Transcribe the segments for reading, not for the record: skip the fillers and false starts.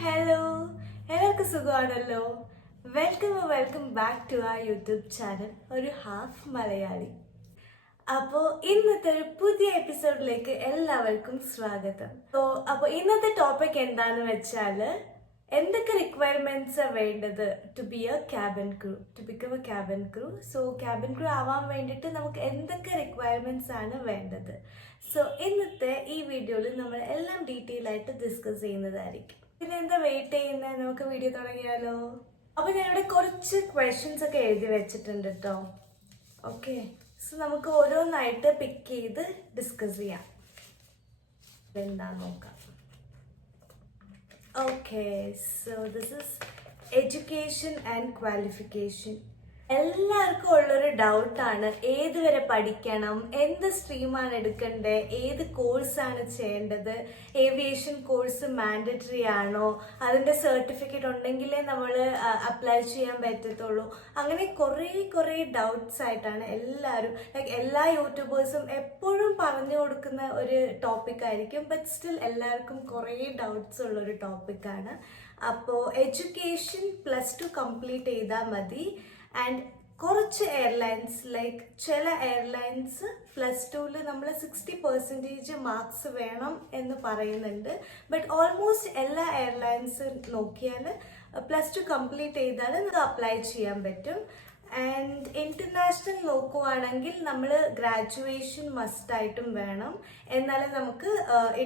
Hello എല്ലാവർക്കും സുഖമാണല്ലോ. Welcome back to ആ യൂട്യൂബ് ചാനൽ ഒരു ഹാഫ് മലയാളി. അപ്പോൾ ഇന്നത്തെ ഒരു പുതിയ എപ്പിസോഡിലേക്ക് എല്ലാവർക്കും സ്വാഗതം. അപ്പോൾ ഇന്നത്തെ ടോപ്പിക് എന്താണെന്ന് വെച്ചാൽ എന്തൊക്കെ റിക്വയർമെന്റ്സ് വേണ്ടത് to be a cabin crew, to become a cabin crew. So cabin crew ആവാൻ വേണ്ടിയിട്ട് നമുക്ക് എന്തൊക്കെ റിക്വയർമെന്റ്സ് ആണ് വേണ്ടത്. സോ ഇന്നത്തെ ഈ വീഡിയോയിൽ നമ്മൾ എല്ലാം ഡീറ്റെയിൽ ആയിട്ട് ഡിസ്കസ് ചെയ്യുന്നതായിരിക്കും. പിന്നെ എന്താ വെയിറ്റ് ചെയ്യുന്നത്, നമുക്ക് വീഡിയോ തുടങ്ങിയാലോ. അപ്പോൾ ഞാനിവിടെ കുറച്ച് ക്വസ്റ്റ്യൻസ് ഒക്കെ എഴുതി വെച്ചിട്ടുണ്ട് കേട്ടോ. ഓക്കെ, സോ നമുക്ക് ഓരോന്നായിട്ട് പിക്ക് ചെയ്ത് ഡിസ്കസ് ചെയ്യാം. എന്താന്ന് നോക്കാം. Okay, so this is education and qualification. എല്ലാവർക്കും ഉള്ളൊരു ഡൗട്ടാണ് ഏത് വരെ പഠിക്കണം, എന്ത് സ്ട്രീമാണ് എടുക്കേണ്ടത്, ഏത് കോഴ്സാണ് ചെയ്യേണ്ടത്, ഏവിയേഷൻ കോഴ്സ് മാൻഡറ്ററി ആണോ, അതിൻ്റെ സർട്ടിഫിക്കറ്റ് ഉണ്ടെങ്കിലേ നമ്മൾ അപ്ലൈ ചെയ്യാൻ പറ്റത്തുള്ളൂ. അങ്ങനെ കുറേ ഡൗട്ട്സ് ആയിട്ടാണ് എല്ലാവരും, ലൈക്ക് എല്ലാ യൂട്യൂബേഴ്സും എപ്പോഴും പറഞ്ഞു കൊടുക്കുന്ന ഒരു ടോപ്പിക്കായിരിക്കും. ബട്ട് സ്റ്റിൽ എല്ലാവർക്കും കുറേ ഡൗട്ട്സ് ഉള്ളൊരു ടോപ്പിക്കാണ്. അപ്പോൾ എഡ്യൂക്കേഷൻ +2 കംപ്ലീറ്റ് ചെയ്താൽ മതി. ആൻഡ് കുറച്ച് എയർലൈൻസ്, ലൈക്ക് ചില എയർലൈൻസ് +2 നമ്മൾ 60% മാർക്സ് വേണം എന്ന് പറയുന്നുണ്ട്. ബട്ട് ഓൾമോസ്റ്റ് എല്ലാ എയർലൈൻസ് നോക്കിയാൽ +2 കംപ്ലീറ്റ് ചെയ്താൽ നമുക്ക് അപ്ലൈ ചെയ്യാൻ പറ്റും. ആൻഡ് ഇന്റർനാഷണൽ നോക്കുവാണെങ്കിൽ നമ്മൾ ഗ്രാജുവേഷൻ മസ്റ്റായിട്ടും വേണം, എന്നാലേ നമുക്ക്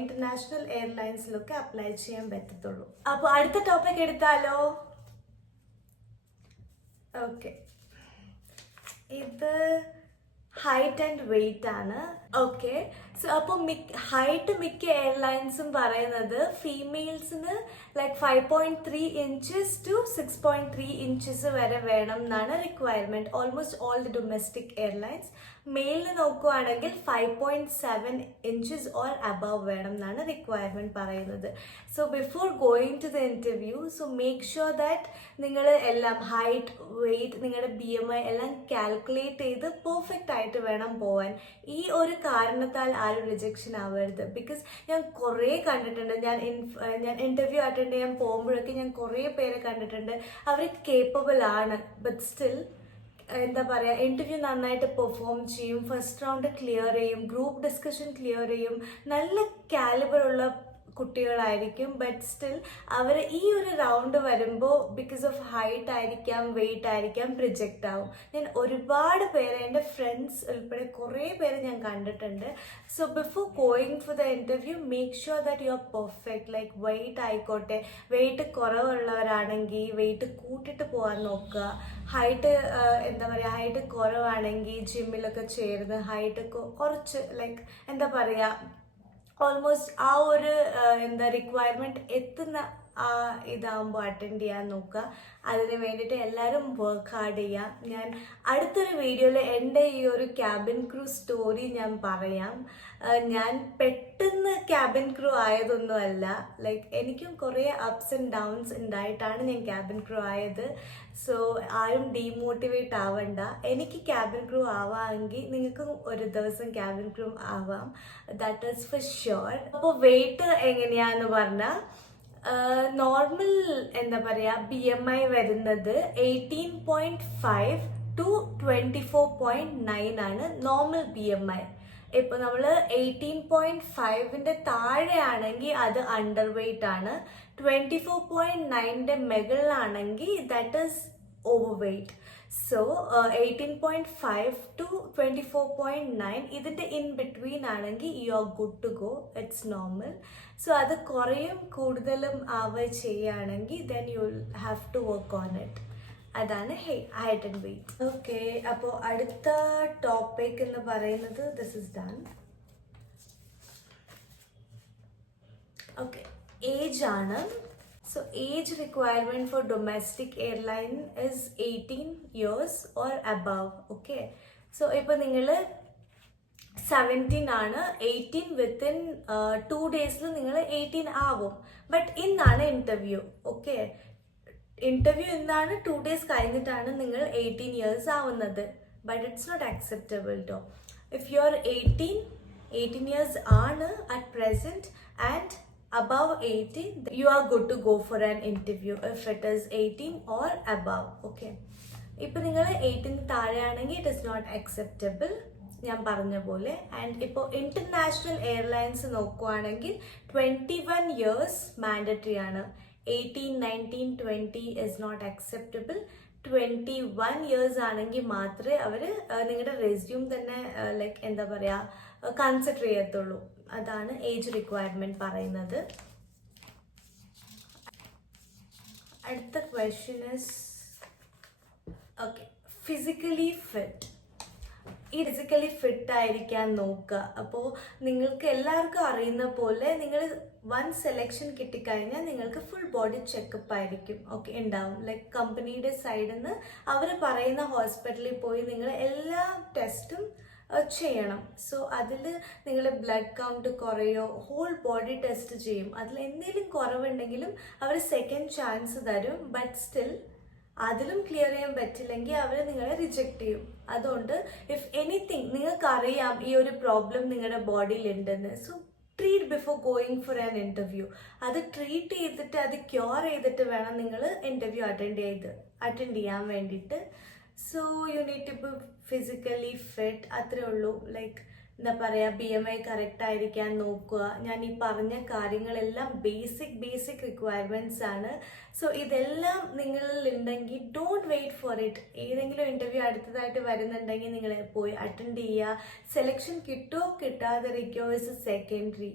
ഇന്റർനാഷണൽ എയർലൈൻസിലൊക്കെ അപ്ലൈ ചെയ്യാൻ പറ്റത്തുള്ളൂ. അപ്പോൾ അടുത്ത ടോപ്പിക് എടുത്താലോ. ഓക്കെ, ഇത് ഹൈറ്റ് ആൻഡ് വെയിറ്റ് ആണ്. ഓക്കെ, സോ അപ്പോൾ ഹൈറ്റ് മിക്ക എയർലൈൻസും പറയുന്നത് ഫീമെയിൽസിന് ലൈക്ക് 5.3 inches to 6.3 inches വരെ വേണം എന്നാണ് requirement. Almost all the domestic airlines. മെയിലിന് നോക്കുവാണെങ്കിൽ 5.7 inches ഓർ അബവ് വേണം എന്നാണ് റിക്വയർമെന്റ് പറയുന്നത്. So before going to the interview, so make sure that നിങ്ങൾ എല്ലാം ഹൈറ്റ്, വെയിറ്റ്, നിങ്ങളുടെ BMI എല്ലാം കാൽക്കുലേറ്റ് ചെയ്ത് പെർഫെക്റ്റ് ആയിട്ട് വേണം പോവാൻ. ഈ ഒരു കാരണത്താൽ ആരും റിജക്ഷൻ ആവരുത്. ബിക്കോസ് ഞാൻ കുറേ കണ്ടിട്ടുണ്ട്, ഞാൻ ഇന്റർവ്യൂ അറ്റൻഡ് ചെയ്യാൻ പോകുമ്പോഴൊക്കെ ഞാൻ കുറേ പേരെ കണ്ടിട്ടുണ്ട്. അവർ കേപ്പബിൾ ആണ്, ബട്ട് സ്റ്റിൽ എന്താ പറയുക, ഇന്റർവ്യൂ നന്നായിട്ട് പെർഫോം ചെയ്യും, ഫസ്റ്റ് റൗണ്ട് ക്ലിയർ ചെയ്യും, ഗ്രൂപ്പ് ഡിസ്കഷൻ ക്ലിയർ ചെയ്യും, നല്ല കാലിബർ ഉള്ള കുട്ടികളായിരിക്കും. ബട്ട് സ്റ്റിൽ അവർ ഈ ഒരു റൗണ്ട് വരുമ്പോൾ ബിക്കോസ് ഓഫ് ഹൈറ്റ് ആയിരിക്കാം, വെയിറ്റ് ആയിരിക്കാം, റിജക്റ്റ് ആവും. ഞാൻ ഒരുപാട് പേരെ, എൻ്റെ ഫ്രണ്ട്സ് ഉൾപ്പെടെ കുറേ പേര് ഞാൻ കണ്ടിട്ടുണ്ട്. So before going for the interview, make sure that you are perfect. Like weight ആയിക്കോട്ടെ, വെയിറ്റ് കുറവുള്ളവരാണെങ്കിൽ വെയിറ്റ് കൂട്ടിയിട്ട് പോകാൻ നോക്കുക. ഹൈറ്റ് എന്താ പറയുക, ഹൈറ്റ് കുറവാണെങ്കിൽ ജിമ്മിലൊക്കെ ചേർന്ന് ഹൈറ്റ് കുറച്ച് ലൈക്ക് എന്താ പറയുക, ഓൾമോസ്റ്റ് ആ ഒരു റിക്വയർമെൻറ്റ് എത്തുന്ന ഇതാകുമ്പോൾ അറ്റൻഡ് ചെയ്യാൻ നോക്കുക. അതിന് വേണ്ടിയിട്ട് എല്ലാവരും വർക്ക് ഹാർഡ് ചെയ്യുക. ഞാൻ അടുത്തൊരു വീഡിയോയിൽ എൻ്റെ ഈ ഒരു ക്യാബിൻ ക്രൂ സ്റ്റോറി ഞാൻ പറയാം. ഞാൻ പെട്ടെന്ന് ക്യാബിൻ ക്രൂ ആയതൊന്നുമല്ല, ലൈക്ക് എനിക്കും കുറേ അപ്സ് ആൻഡ് ഡൗൺസ് ഉണ്ടായിട്ടാണ് ഞാൻ ക്യാബിൻ ക്രൂ ആയത്. സോ ആരും ഡീമോട്ടിവേറ്റ് ആവണ്ട. എനിക്ക് ക്യാബിൻ ക്രൂ ആവാമെങ്കിൽ നിങ്ങൾക്കും ഒരു ദിവസം ക്യാബിൻ ക്രൂ ആവാം, ദാറ്റ് ഈസ് ഫോർ ഷുവർ. അപ്പോൾ വെയിറ്റ് എങ്ങനെയാന്ന് പറഞ്ഞാൽ നോർമൽ എന്താ പറയുക, BMI വരുന്നത് 18.5 to 24.9 ആണ് നോർമൽ BMI. ഇപ്പോൾ നമ്മൾ 18.5ന്റെ താഴെയാണെങ്കിൽ അത് അണ്ടർ വെയ്റ്റ് ആണ്. 24.9ന്റെ മുകളിലാണെങ്കിൽ that is overweight. So 18.5 to 24.9 ഇതിൻ്റെ ഇൻ ബിറ്റ്വീൻ ആണെങ്കിൽ you are good to go, it's normal. So അത് കുറയും കൂടുതലും ചെയ്യുകയാണെങ്കിൽ then you will have to work on it. അതാണ് ഹൈറ്റ് ആൻഡ് വെയിറ്റ്. ഓക്കെ, അപ്പോൾ അടുത്ത ടോപ്പിക് എന്ന് പറയുന്നത് this is done. Okay, age ആണ്. So age requirement for domestic airline is 18 years or above. Okay, so ഇപ്പോൾ നിങ്ങൾ 17 ആണ്, 18 വിത്തിൻ 2 days നിങ്ങൾ 18 ആവും. ബട്ട് ഇന്നാണ് ഇന്റർവ്യൂ. ഓക്കെ, ഇന്റർവ്യൂ ഇന്നാണ്, 2 days കഴിഞ്ഞിട്ടാണ് നിങ്ങൾ 18 years ആവുന്നത്. But it's not acceptable to. If you are 18 years ആണ് at present and above 18 you are good to go for an interview if it is 18 or above. Okay, ഇപ്പോൾ നിങ്ങൾ 18 താഴെയാണെങ്കിൽ it is not acceptable ഞാൻ പറഞ്ഞ പോലെ. And ഇപ്പോൾ international airlines നോക്കുവാണെങ്കിൽ 21 years mandatory ആണ്. 18, 19, 20 ഇസ് നോട്ട് അക്സെപ്റ്റബിൾ. 21 ഇയേഴ്സ് ആണെങ്കിൽ മാത്രമേ അവർ നിങ്ങളുടെ റെസ്യൂം തന്നെ ലൈക്ക് എന്താ പറയുക കൺസിഡർ ചെയ്യത്തുള്ളൂ. അതാണ് ഏജ് റിക്വയർമെൻറ്റ് പറയുന്നത്. അടുത്ത question is okay, physically fit. ഈ ഫിസിക്കലി ഫിറ്റ് ആയിരിക്കാൻ നോക്കുക. അപ്പോൾ നിങ്ങൾക്ക് എല്ലാവർക്കും അറിയുന്ന പോലെ നിങ്ങൾ വൺ സെലക്ഷൻ കിട്ടിക്കഴിഞ്ഞാൽ നിങ്ങൾക്ക് ഫുൾ ബോഡി ചെക്കപ്പ് ആയിരിക്കും ഓക്കെ ഉണ്ടാവും. ലൈക്ക് കമ്പനിയുടെ സൈഡിൽ നിന്ന് അവർ പറയുന്ന ഹോസ്പിറ്റലിൽ പോയി നിങ്ങൾ എല്ലാ ടെസ്റ്റും ചെയ്യണം. സോ അതിൽ നിങ്ങളുടെ ബ്ലഡ് കൗണ്ട് കുറയോ ഹോൾ ബോഡി ടെസ്റ്റ് ചെയ്യും. അതിൽ എന്തെങ്കിലും കുറവുണ്ടെങ്കിലും അവർ സെക്കൻഡ് ചാൻസ് തരും. ബട്ട് സ്റ്റിൽ അതിലും ക്ലിയർ ചെയ്യാൻ പറ്റില്ലെങ്കിൽ അവർ നിങ്ങളെ റിജക്റ്റ് ചെയ്യും. അതുകൊണ്ട് ഇഫ് എനിത്തിങ് നിങ്ങൾക്കറിയാം ഈ ഒരു പ്രോബ്ലം നിങ്ങളുടെ ബോഡിയിൽ ഉണ്ടെന്ന്, so treat before going for an interview. അത് ട്രീറ്റ് ചെയ്തിട്ട് അത് ക്യൂർ ചെയ്തിട്ട് വേണം നിങ്ങൾ ഇൻ്റർവ്യൂ അറ്റൻഡ് ചെയ്യാൻ വേണ്ടിയിട്ട്. So you need to be physically fit, അത്രേ ഉള്ളൂ. ലൈക്ക് എന്താ പറയുക, BMI കറക്റ്റ് ആയിരിക്കാൻ നോക്കുക. ഞാൻ ഈ പറഞ്ഞ കാര്യങ്ങളെല്ലാം ബേസിക് റിക്വയർമെൻറ്റ്സ് ആണ്. സോ ഇതെല്ലാം നിങ്ങളിൽ ഉണ്ടെങ്കിൽ ഡോണ്ട് വെയിറ്റ് ഫോർ ഇറ്റ്. ഏതെങ്കിലും ഇൻ്റർവ്യൂ അടുത്തതായിട്ട് വരുന്നുണ്ടെങ്കിൽ നിങ്ങൾ പോയി അറ്റൻഡ് ചെയ്യുക. സെലക്ഷൻ കിട്ടുമോ കിട്ടാതിരിക്കോ ഇസ് സെക്കൻഡറി.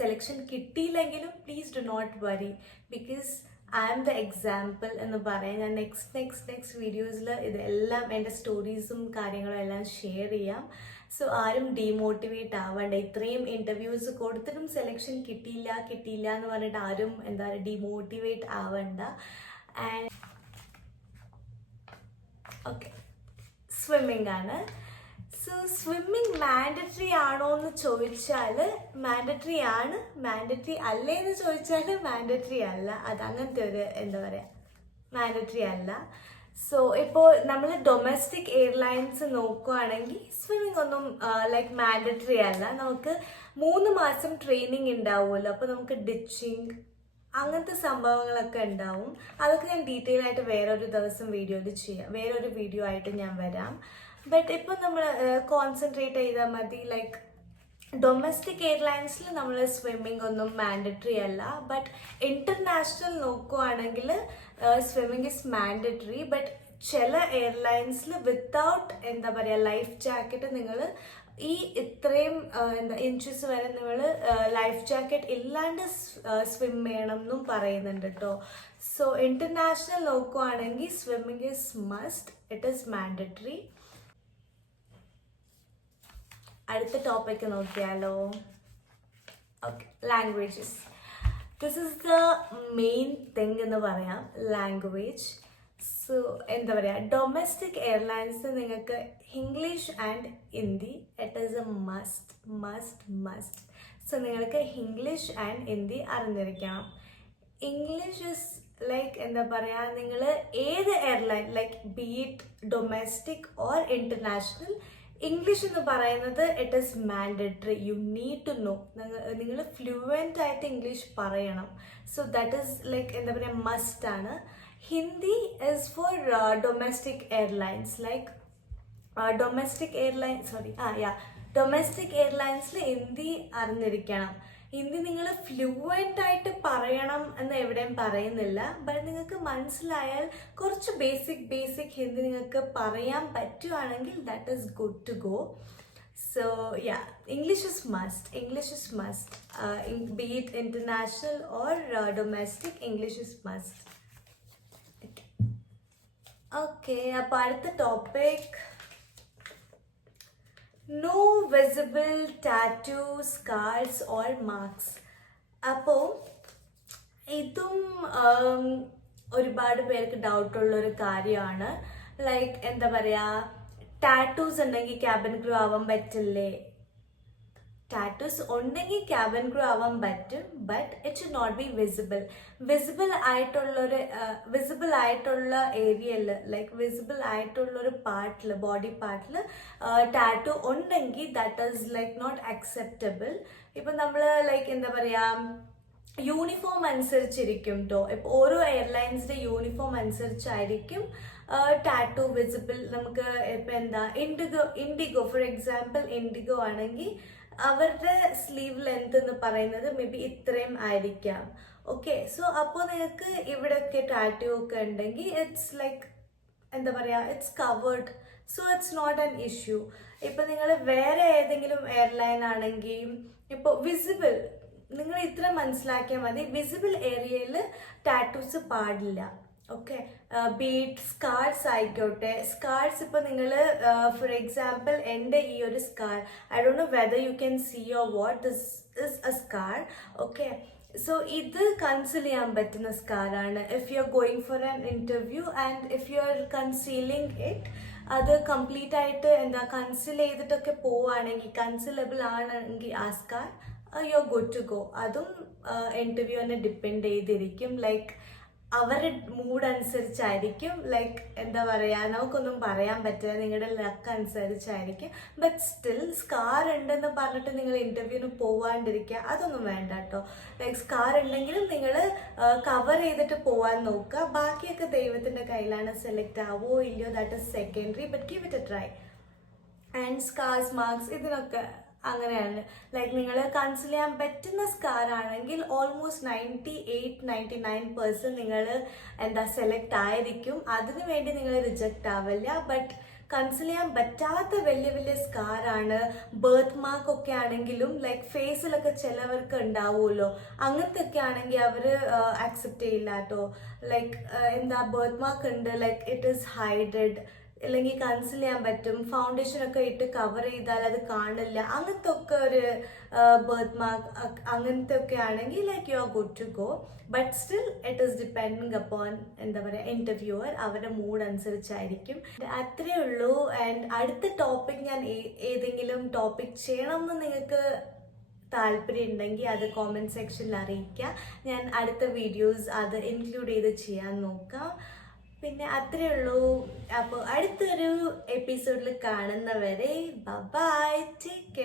സെലക്ഷൻ കിട്ടിയില്ലെങ്കിലും please do not worry, because I am the example എന്ന് പറയാം. ഞാൻ നെക്സ്റ്റ് വീഡിയോസിൽ ഇതെല്ലാം എൻ്റെ സ്റ്റോറീസും കാര്യങ്ങളും എല്ലാം ഷെയർ ചെയ്യാം. സോ ആരും ഡീമോട്ടിവേറ്റ് ആവണ്ട. ഇത്രയും ഇൻ്റർവ്യൂസ് കൊടുത്തിട്ടും സെലക്ഷൻ കിട്ടിയില്ല എന്ന് പറഞ്ഞിട്ട് ആരും എന്താ ഡീമോട്ടിവേറ്റ് ആവണ്ട. ആൻഡ് ഓക്കെ, സ്വിമ്മിങ് ആണ്. സോ സ്വിമ്മിങ് മാൻഡറ്ററി ആണോ എന്ന് ചോദിച്ചാൽ മാൻഡറ്ററി ആണ്. മാൻഡറ്ററി അല്ലേ എന്ന് ചോദിച്ചാൽ മാൻഡറ്ററി അല്ല. അത് അങ്ങനത്തെ ഒരു എന്താ പറയുക, മാൻഡറ്ററി അല്ല. സോ ഇപ്പോൾ നമ്മൾ ഡൊമസ്റ്റിക് എയർലൈൻസ് നോക്കുകയാണെങ്കിൽ സ്വിമ്മിങ് ഒന്നും ലൈക്ക് മാൻഡറ്ററി അല്ല. നമുക്ക് 3 മാസം ട്രെയിനിങ് ഉണ്ടാവുമല്ലോ. അപ്പോൾ നമുക്ക് ഡിച്ചിങ് അങ്ങനത്തെ സംഭവങ്ങളൊക്കെ ഉണ്ടാവും. അതൊക്കെ ഞാൻ ഡീറ്റെയിൽ ആയിട്ട് വേറൊരു ദിവസം വേറൊരു വീഡിയോ ആയിട്ട് ഞാൻ വരാം. ബട്ട് ഇപ്പം നമ്മൾ കോൺസെൻട്രേറ്റ് ചെയ്താൽ മതി. ലൈക്ക് ഡൊമസ്റ്റിക് എയർലൈൻസിൽ നമ്മൾ സ്വിമ്മിങ് ഒന്നും മാൻഡറ്ററി അല്ല. ബട്ട് ഇന്റർനാഷണൽ നോക്കുവാണെങ്കിൽ സ്വിമ്മിങ് ഇസ് മാൻഡറ്ററി. ബട്ട് ചില എയർലൈൻസിൽ വിത്തൗട്ട് എന്താ പറയുക ലൈഫ് ജാക്കറ്റ് നിങ്ങൾ ഈ ഇത്രയും ഇഞ്ചസ് വരെ നിങ്ങൾ ലൈഫ് ജാക്കറ്റ് ഇല്ലാണ്ട് സ്വിം ചെയ്യണം എന്നും പറയുന്നുണ്ട് കേട്ടോ. സോ ഇന്റർനാഷണൽ നോക്കുവാണെങ്കിൽ swimming is must, it is mandatory. അടുത്ത ടോപ്പിക്ക് നോക്കിയാലോ. Okay, languages. This is the main thing എന്ന് പറയാം, ലാംഗ്വേജ്. സോ എന്താ പറയുക, ഡൊമസ്റ്റിക് എയർലൈൻസ് നിങ്ങൾക്ക് English and Hindi it is a must. So നിങ്ങൾക്ക് ഇംഗ്ലീഷ് ആൻഡ് ഹിന്ദി അറിഞ്ഞിരിക്കണം. ഇംഗ്ലീഷ് ഇസ് ലൈക്ക് എന്താ പറയുക, നിങ്ങൾ ഏത് airline like be it domestic or international, English എന്ന് പറയുന്നത് it is mandatory. You need to know. നിങ്ങൾ ഫ്ലുവൻ്റ് ആയിട്ട് ഇംഗ്ലീഷ് പറയണം. സോ ദാറ്റ് ഈസ് ലൈക്ക് എന്താ പറയുക മസ്റ്റ് ആണ്. Hindi is for domestic airlines. Like domestic എയർലൈൻസിൽ ഹിന്ദി അറിഞ്ഞിരിക്കണം. ഹിന്ദി നിങ്ങൾ ഫ്ലുവൻ്റ് ആയിട്ട് പറയണം എന്ന് എവിടെയും പറയുന്നില്ല. ബട്ട് നിങ്ങൾക്ക് മനസ്സിലായാൽ കുറച്ച് ബേസിക് ഹിന്ദി നിങ്ങൾക്ക് പറയാൻ പറ്റുവാണെങ്കിൽ that is good to go. So yeah, English is must. Be it international or domestic, English is must. Okay, അപ്പോൾ അടുത്ത topic, no visible tattoo, scars or marks. അപ്പോൾ ഇതും ഒരുപാട് പേർക്ക് ഡൗട്ടുള്ളൊരു കാര്യമാണ്. ലൈക്ക് എന്താ പറയുക, ടാറ്റൂസ് ഉണ്ടെങ്കിൽ ക്യാബിൻ ക്രൂ ആവാൻ പറ്റില്ലേ? ടാറ്റൂസ് ഉണ്ടെങ്കിൽ ക്യാബിൻ ക്രൂ ആവാൻ പറ്റും, but it should not be visible ആയിട്ടുള്ള ഏരിയയിൽ, ലൈക്ക് വിസിബിൾ ആയിട്ടുള്ളൊരു പാർട്ടിൽ, ബോഡി പാർട്ടിൽ ടാറ്റൂ ഉണ്ടെങ്കിൽ that is like not acceptable. ഇപ്പം നമ്മൾ ലൈക്ക് എന്താ പറയുക, യൂണിഫോം അനുസരിച്ചിരിക്കും കേട്ടോ. ഇപ്പോൾ ഓരോ എയർലൈൻസിന്റെ യൂണിഫോം അനുസരിച്ചായിരിക്കും ടാറ്റു വിസിബിൾ. നമുക്ക് ഇപ്പം എന്താ ഇൻഡിഗോ ഫോർ എക്സാമ്പിൾ ഇൻഡിഗോ ആണെങ്കിൽ അവരുടെ സ്ലീവ് ലെങ്ത് എന്ന് പറയുന്നത് മേ ബി ഇത്രയും ആയിരിക്കാം. ഓക്കെ, സോ അപ്പോൾ നിങ്ങൾക്ക് ഇവിടെയൊക്കെ ടാറ്റു ഒക്കെ ഉണ്ടെങ്കിൽ ഇറ്റ്സ് ലൈക്ക് എന്താ പറയുക, it's covered, so it's not an issue. ഇപ്പം നിങ്ങൾ വേറെ ഏതെങ്കിലും എയർലൈൻ ആണെങ്കിൽ ഇപ്പോൾ വിസിബിൾ, നിങ്ങൾ ഇത്ര മനസ്സിലാക്കിയാൽ മതി, വിസിബിൾ ഏരിയയിൽ ടാറ്റൂസ് പാടില്ല. ഓക്കെ, ബീറ്റ് സ്കാർസ് ആയിക്കോട്ടെ. സ്കാർസ് ഇപ്പോൾ നിങ്ങൾ ഫോർ എക്സാമ്പിൾ എൻ്റെ ഈ ഒരു scar, I don't know whether you can see or what this is a scar. Okay, so ഇത് കൺസീൽ ചെയ്യാൻ പറ്റുന്ന സ്കാറാണ്. If you are going for an interview and if you are concealing it, അത് complete ആയിട്ട് എന്താ conceal ചെയ്തിട്ടൊക്കെ പോവുകയാണെങ്കിൽ, concealable ആണെങ്കിൽ ആ scar, you are good to go. അതും ഇൻ്റർവ്യൂവിനെ ഡിപ്പെൻഡ് ചെയ്തിരിക്കും. ലൈക്ക് അവരുടെ മൂഡ് അനുസരിച്ചായിരിക്കും. ലൈക്ക് എന്താ പറയുക, നമുക്കൊന്നും പറയാൻ പറ്റില്ല, നിങ്ങളുടെ ലക്ക് അനുസരിച്ചായിരിക്കും. ബട്ട് സ്റ്റിൽ സ്കാർ ഉണ്ടെന്ന് പറഞ്ഞിട്ട് നിങ്ങൾ ഇൻ്റർവ്യൂവിന് പോവാണ്ടിരിക്കുക, അതൊന്നും വേണ്ട കേട്ടോ. ലൈക്ക് സ്കാർ ഉണ്ടെങ്കിലും നിങ്ങൾ കവർ ചെയ്തിട്ട് പോവാൻ നോക്കുക. ബാക്കിയൊക്കെ ദൈവത്തിൻ്റെ കയ്യിലാണ്. സെലക്ട് ആവോ ഇല്ലയോ, that is secondary, but give it A try. And scars marks ഇതിനൊക്കെ അങ്ങനെയാണ്. ലൈക്ക് നിങ്ങൾ കൺസിൽ ചെയ്യാൻ പറ്റുന്ന സ്കാർ ആണെങ്കിൽ ഓൾമോസ്റ്റ് 98-99% നിങ്ങൾ എന്താ സെലക്ട് ആയിരിക്കും. അതിനു വേണ്ടി നിങ്ങൾ റിജക്റ്റ് ആവില്ല. ബട്ട് കൺസിൽ ചെയ്യാൻ പറ്റാത്ത വലിയ വലിയ സ്കാറാണ്, ബർത്ത് മാർക്ക് ഒക്കെ ആണെങ്കിലും ലൈക്ക് ഫേസിലൊക്കെ ചിലവർക്ക് ഉണ്ടാവുമല്ലോ, അങ്ങനത്തെ ഒക്കെ ആണെങ്കിൽ അവർ ആക്സെപ്റ്റ് ചെയ്യില്ല കേട്ടോ. ലൈക്ക് എന്താ ബർത്ത് മാർക്ക് ഉണ്ട്, ലൈക്ക് ഇറ്റ് ഈസ് ഹൈഡഡ്, അല്ലെങ്കിൽ കൺസിൽ ചെയ്യാൻ പറ്റും, ഫൗണ്ടേഷൻ ഒക്കെ ഇട്ട് കവർ ചെയ്താൽ അത് കാണില്ല, അങ്ങനത്തെ ഒക്കെ ഒരു ബർത്ത് മാർക്ക് അങ്ങനത്തെ ഒക്കെ ആണെങ്കിൽ like you are good to go. But still it is depending upon എന്താ പറയുക ഇൻ്റർവ്യൂവർ, അവരുടെ മൂഡ് അനുസരിച്ചായിരിക്കും. അത്രയേ ഉള്ളൂ. ആൻഡ് അടുത്ത ടോപ്പിക് ഞാൻ ഏതെങ്കിലും ടോപ്പിക് ചെയ്യണം എന്ന് നിങ്ങൾക്ക് താല്പര്യം ഉണ്ടെങ്കിൽ അത് കോമെൻറ്റ് സെക്ഷനിൽ അറിയിക്കുക. ഞാൻ അടുത്ത വീഡിയോസ് അത് ഇൻക്ലൂഡ് ചെയ്ത് ചെയ്യാൻ നോക്കാം. പിന്നെ അത്രയേ ഉള്ളൂ. അപ്പോൾ അടുത്തൊരു എപ്പിസോഡിൽ കാണുന്നവരെ ബൈ, ടേക്ക് കെയർ.